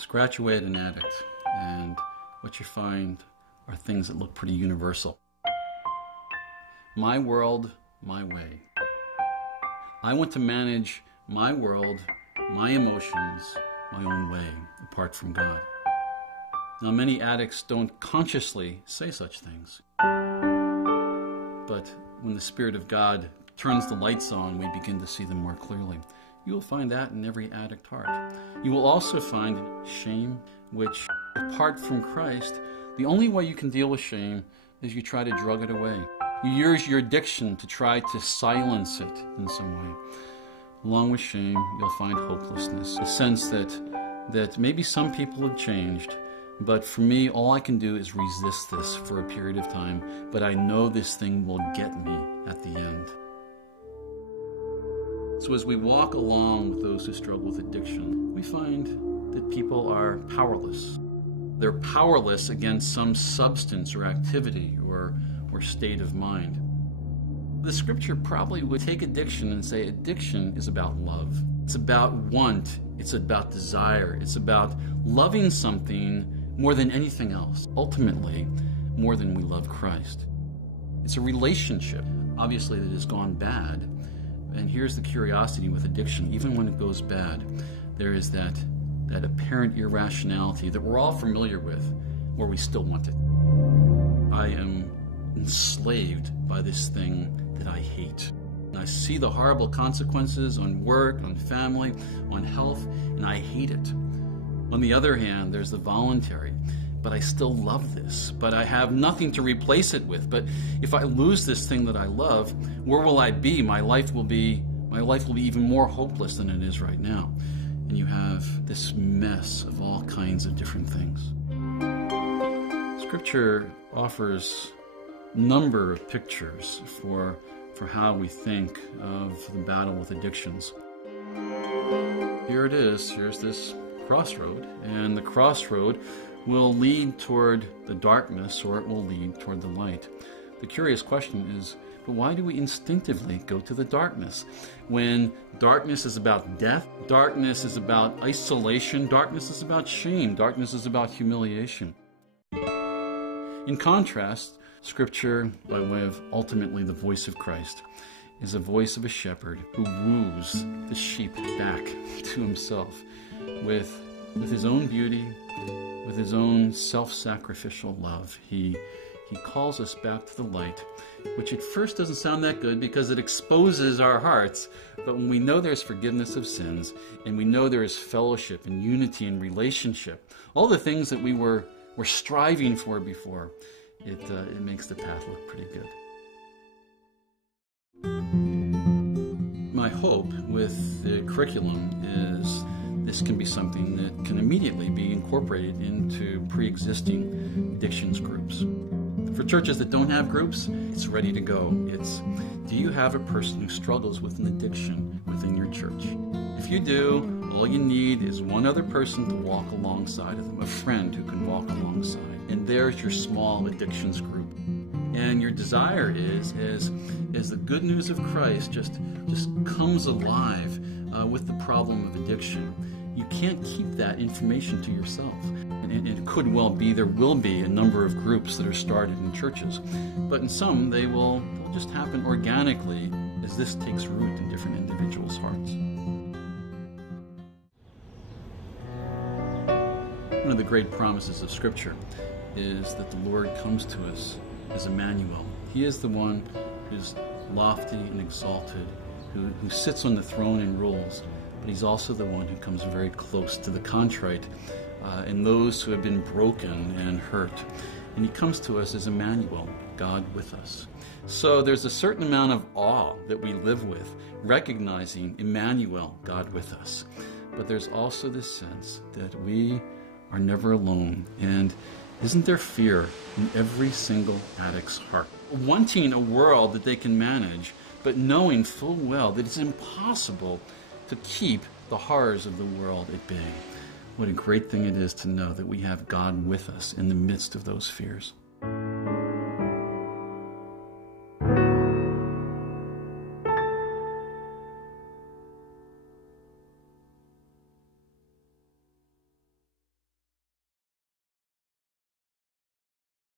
Scratch away at an addict, and what you find are things that look pretty universal. My world, my way. I want to manage my world, my emotions, my own way, apart from God. Now, many addicts don't consciously say such things. But when the Spirit of God turns the lights on, we begin to see them more clearly. You will find that in every addict heart. You will also find shame, which, apart from Christ, the only way you can deal with shame is you try to drug it away. You use your addiction to try to silence it in some way. Along with shame, you'll find hopelessness, a sense that maybe some people have changed, but for me, all I can do is resist this for a period of time, but I know this thing will get me at the end. So as we walk along with those who struggle with addiction, we find that people are powerless. They're powerless against some substance or activity or state of mind. The scripture probably would take addiction and say addiction is about love. It's about want. It's about desire. It's about loving something more than anything else. Ultimately, more than we love Christ. It's a relationship, obviously, that has gone bad. And here's the curiosity with addiction. Even when it goes bad, there is that apparent irrationality that we're all familiar with, where we still want it. I am enslaved by this thing that I hate. And I see the horrible consequences on work, on family, on health, and I hate it. On the other hand, there's the voluntary. But I still love this. But I have nothing to replace it with. But if I lose this thing that I love, where will I be? My life will be even more hopeless than it is right now. And you have this mess of all kinds of different things. Scripture offers a number of pictures for how we think of the battle with addictions. Here it is. Here's this crossroad. And the crossroad will lead toward the darkness or it will lead toward the light. The curious question is, but why do we instinctively go to the darkness? When darkness is about death, darkness is about isolation, darkness is about shame, darkness is about humiliation. In contrast, Scripture, by way of ultimately the voice of Christ, is a voice of a shepherd who woos the sheep back to himself with his own beauty, with his own self-sacrificial love. He calls us back to the light, which at first doesn't sound that good because it exposes our hearts. But when we know there's forgiveness of sins, and we know there is fellowship and unity and relationship, all the things that we were striving for before, it makes the path look pretty good. My hope with the curriculum is this can be something that can immediately be incorporated into pre-existing addictions groups. For churches that don't have groups, it's ready to go. It's, do you have a person who struggles with an addiction within your church? If you do, all you need is one other person to walk alongside of them, a friend who can walk alongside. And there's your small addictions group. And your desire is as the good news of Christ just comes alive with the problem of addiction, you can't keep that information to yourself. And it could well be, there will be a number of groups that are started in churches. But in some, they'll just happen organically as this takes root in different individuals' hearts. One of the great promises of Scripture is that the Lord comes to us as Emmanuel. He is the one who's lofty and exalted, who sits on the throne and rules, but he's also the one who comes very close to the contrite and those who have been broken and hurt. And he comes to us as Emmanuel, God with us. So there's a certain amount of awe that we live with, recognizing Emmanuel, God with us. But there's also this sense that we are never alone. And isn't there fear in every single addict's heart? Wanting a world that they can manage, but knowing full well that it's impossible to keep the horrors of the world at bay. What a great thing it is to know that we have God with us in the midst of those fears.